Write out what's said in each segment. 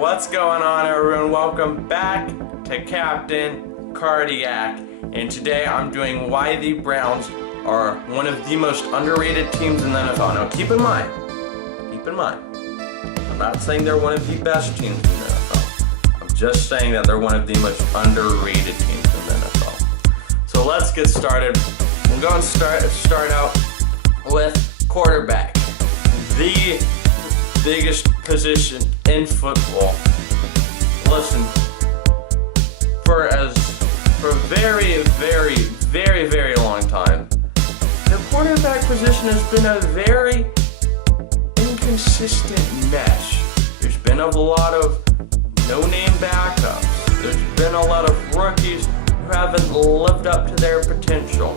What's going on, everyone? Welcome back to Captain Cardiac, and today I'm doing why the Browns are one of the most underrated teams in the NFL. Now keep in mind, I'm not saying they're one of the best teams in the NFL. I'm just saying that they're one of the most underrated teams in the NFL. So let's get started. We'll go and start out with quarterback, the biggest position in football. Listen, for a very long time, the quarterback position has been a very inconsistent mess. There's been a lot of no-name backups. There's been a lot of rookies who haven't lived up to their potential.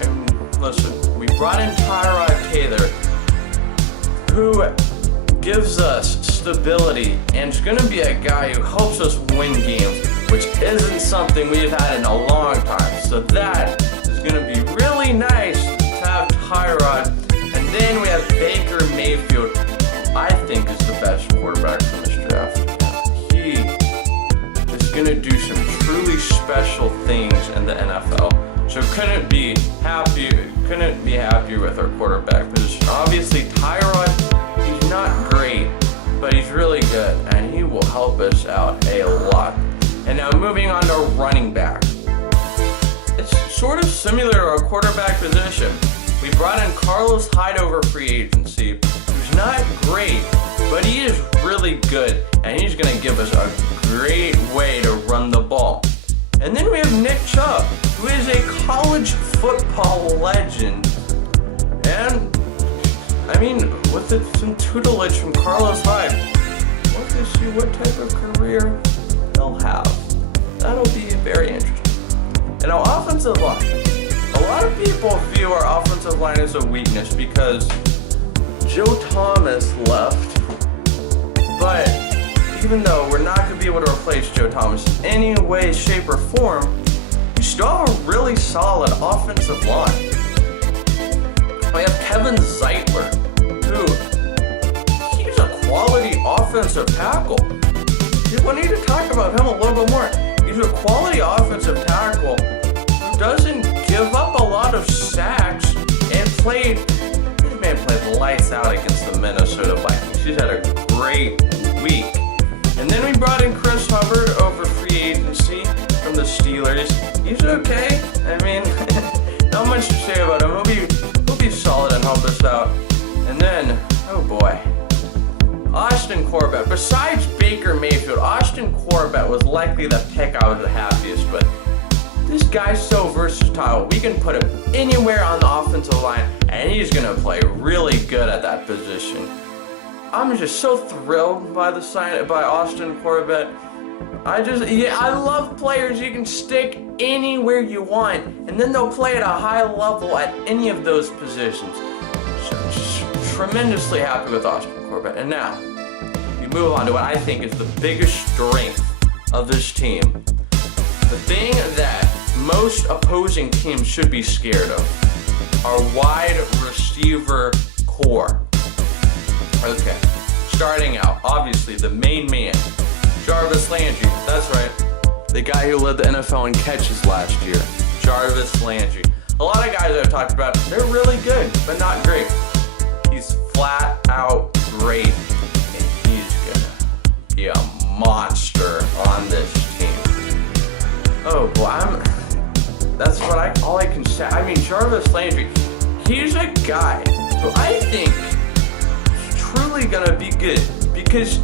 And listen, we brought in Tyrod Taylor, who gives us stability and is going to be a guy who helps us win games, which isn't something we've had in a long time. So that is going to be really nice to have Tyrod. And then we have Baker Mayfield, who I think is the best quarterback from this draft. He is going to do some truly special things in the NFL. So couldn't be happier with our quarterback position. Obviously, Tyrod, he's not great, but he's really good, and he will help us out a lot. And now moving on to running back. It's sort of similar to our quarterback position. We brought in Carlos Hyde over free agency, who's not great, but he is really good, and he's going to give us a great way to run the ball. And then we have Nick Chubb, who is a college football legend. And, I mean, with some tutelage from Carlos Hyde, we'll see what type of career he'll have. That'll be very interesting. And our offensive line. A lot of people view our offensive line as a weakness because Joe Thomas left. But even though we're not going to be able to replace Joe Thomas in any way, shape, or form, we still have a really solid offensive line. We have Kevin Zeitler, who, he's a quality offensive tackle. We need to talk about him a little bit more. He's a quality offensive tackle who doesn't give up a lot of sacks and this man played lights out against the Minnesota Vikings. He's had a great week. And then we brought in Chris Hubbard over free agency from the Steelers. He's okay. I mean, not much to say about him. He'll be solid and help us out. And then, oh boy, Austin Corbett. Besides Baker Mayfield, Austin Corbett was likely the pick I was the happiest with. This guy's so versatile. We can put him anywhere on the offensive line, and he's going to play really good at that position. I'm just so thrilled by the sign by Austin Corbett. I love players you can stick anywhere you want, and then they'll play at a high level at any of those positions. So just tremendously happy with Austin Corbett. And now, we move on to what I think is the biggest strength of this team. The thing that most opposing teams should be scared of. Our wide receiver core. Okay, starting out, obviously the main man, Jarvis Landry. That's right, the guy who led the NFL in catches last year, Jarvis Landry. A lot of guys I've talked about, they're really good, but not great. He's flat out great, and he's gonna be a monster on this team. Oh boy, all I can say. I mean, Jarvis Landry, he's a guy who I think truly gonna be good because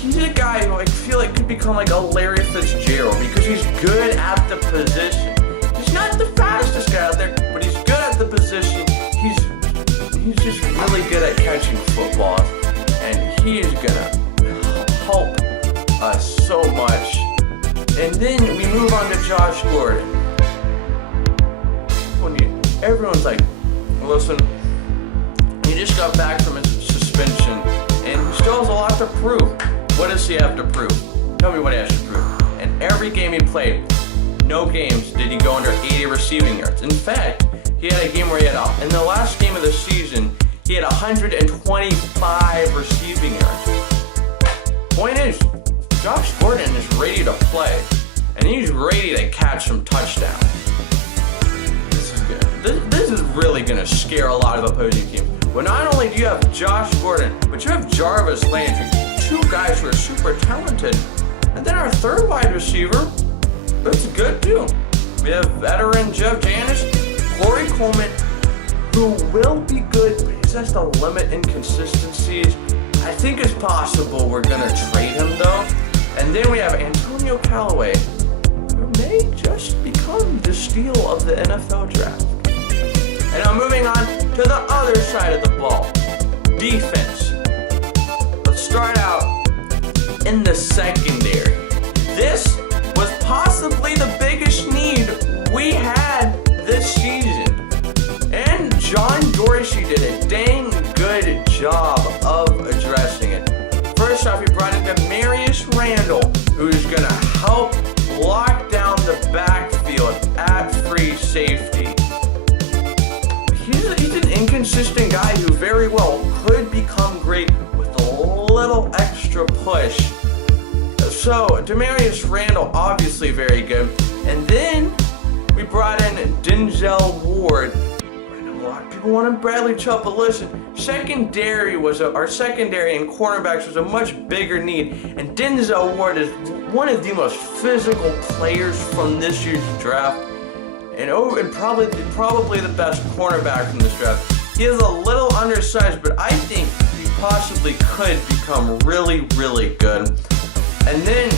he's a guy who I feel like could become like a Larry Fitzgerald because he's good at the position. He's not the fastest guy out there, but he's good at the position. He's just really good at catching footballs, and he is gonna help us so much. And then we move on to Josh Gordon. Everyone's like, listen, he just got back from his suspension, and he still has a lot to prove. What does he have to prove? Tell me what he has to prove. In every game he played, no games did he go under 80 receiving yards. In fact, he had a game where he had, in the last game of the season, he had 125 receiving yards. Josh Gordon is ready to play, and he's ready to catch some touchdowns. This is good. This is really going to scare a lot of opposing teams. But not only do you have Josh Gordon, but you have Jarvis Landry, two guys who are super talented. And then our third wide receiver, that's good too. We have veteran Jeff Janis, Corey Coleman, who will be good, but he's just a limit inconsistencies. I think it's possible we're going to trade him though. And then we have Antonio Callaway, who may just become the steal of the NFL draft. And now moving on to the other side of the ball, defense. Let's start out in the secondary. This was possibly the biggest need we had this season. And John Dorsey did a dang good job of addressing it. First off, he brought in Demarius Randall, who's going to help lock down the backfield at free safety. He's an inconsistent guy who very well could become great with a little extra push. So, Demarius Randall, obviously very good. And then we brought in Denzel Ward. I know a lot of people wanted Bradley Chubb, but listen, our secondary and cornerbacks was a much bigger need. And Denzel Ward is one of the most physical players from this year's draft. And probably the best cornerback from this draft. He is a little undersized, but I think he possibly could become really, really good. And then,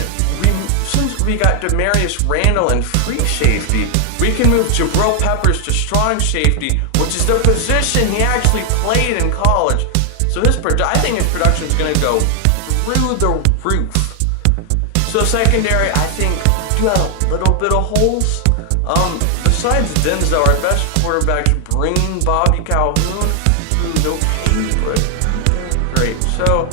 since we got Demarius Randall in free safety, we can move Jabril Peppers to strong safety, which is the position he actually played in college. So I think his production is going to go through the roof. So secondary, I think we do have a little bit of holes. Besides Denzel, our best quarterbacks bring Bobby Calhoun, who's okay, but great. So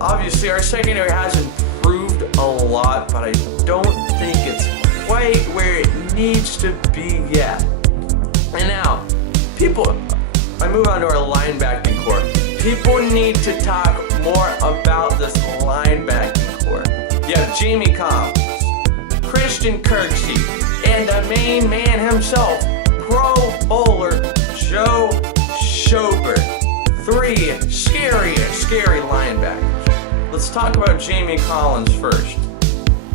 obviously our secondary has improved a lot, but I don't think it's quite where it needs to be yet. And now, I move on to our linebacking core. People need to talk more about this linebacking core. You have Jamie Collins, Christian Kirksey, and the main man himself, Pro Bowler Joe Schobert. Three scary linebackers. Let's talk about Jamie Collins first.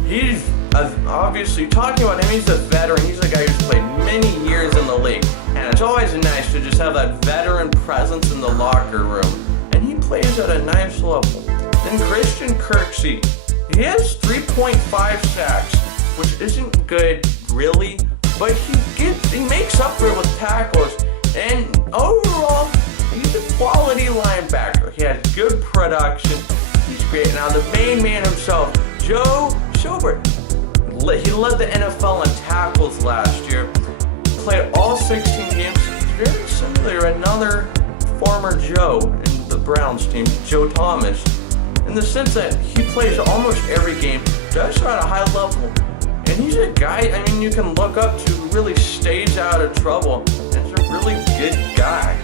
He's obviously, talking about him, he's a veteran. He's a guy who's played many years in the league. And it's always nice to just have that veteran presence in the locker room. And he plays at a nice level. Then Christian Kirksey. He has 3.5 sacks, which isn't good, really, but he makes up for it with tackles, and overall, he's a quality linebacker. He has good production. He's great. Now, the main man himself, Joe Schobert, he led the NFL in tackles last year, played all 16 games. He's very similar to another former Joe in the Browns team, Joe Thomas, in the sense that he plays almost every game, does so at a high level. And he's a guy, you can look up to who really stays out of trouble. And he's a really good guy.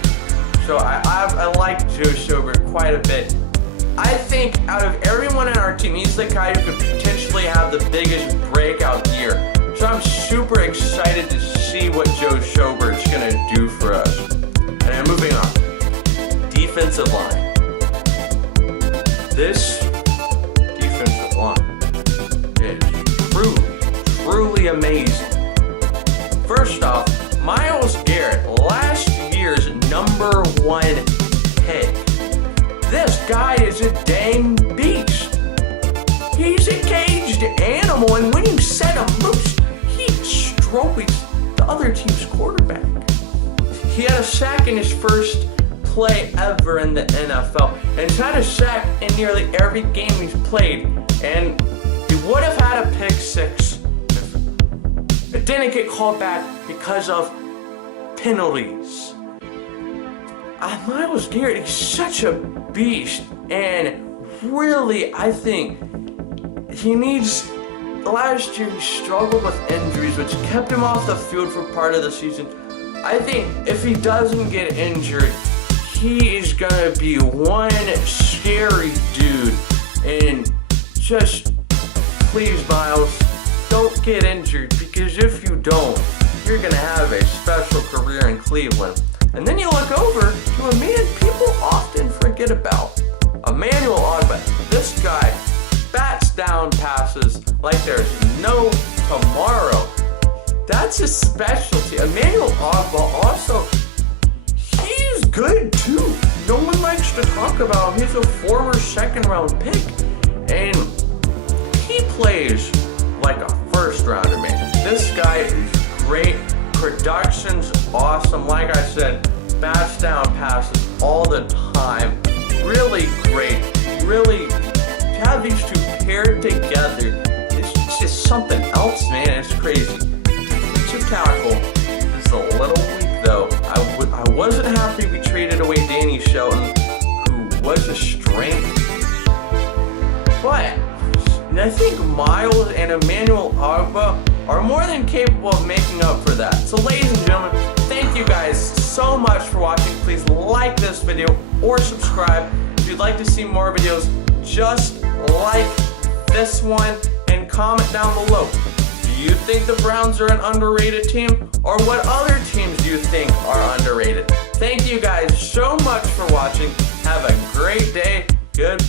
So I like Joe Schobert quite a bit. I think out of everyone in our team, he's the guy who could potentially have the biggest breakout year. So I'm super excited to see what Joe Schobert's going to do for us. And I'm moving on. Defensive line. This defensive line is truly amazing. First off, Myles Garrett, last year's #1 pick. This guy is a dang beast. He's a caged animal, and when you set him loose, he destroys the other team's quarterback. He had a sack in his first play ever in the NFL, and he's had a sack in nearly every game he's played, and he would have had a pick six if it didn't get called back because of penalties. Myles Garrett, he's such a beast, and really, I think last year he struggled with injuries, which kept him off the field for part of the season. I think if he doesn't get injured, he is gonna be one scary dude, and just please, Miles, don't get injured, because if you don't, you're gonna have a special career in Cleveland. And then you look over to a man people often forget about, Emmanuel Ogbah. This guy bats down passes like there's no tomorrow. That's his specialty. Emmanuel Ogbah also, he's good too. No one likes to talk about him. He's a former second-round pick, and he plays like a first-rounder, man. This guy is great. Production's awesome. Like I said, bats down passes all the time. Really great. Really, to have these two paired together, it's just something else, man. It's crazy. To tackle is a little weak, though. I wasn't happy we traded away Danny Shelton, who was a strength. But I think Miles and Emmanuel Ogbah are more than capable of making up for that. So ladies and gentlemen, thank you guys so much for watching. Please like this video or subscribe if you'd like to see more videos just like this one, and comment down below. Do you think the Browns are an underrated team? Or what other teams do you think are underrated? Thank you guys so much for watching. Have a great day. Goodbye.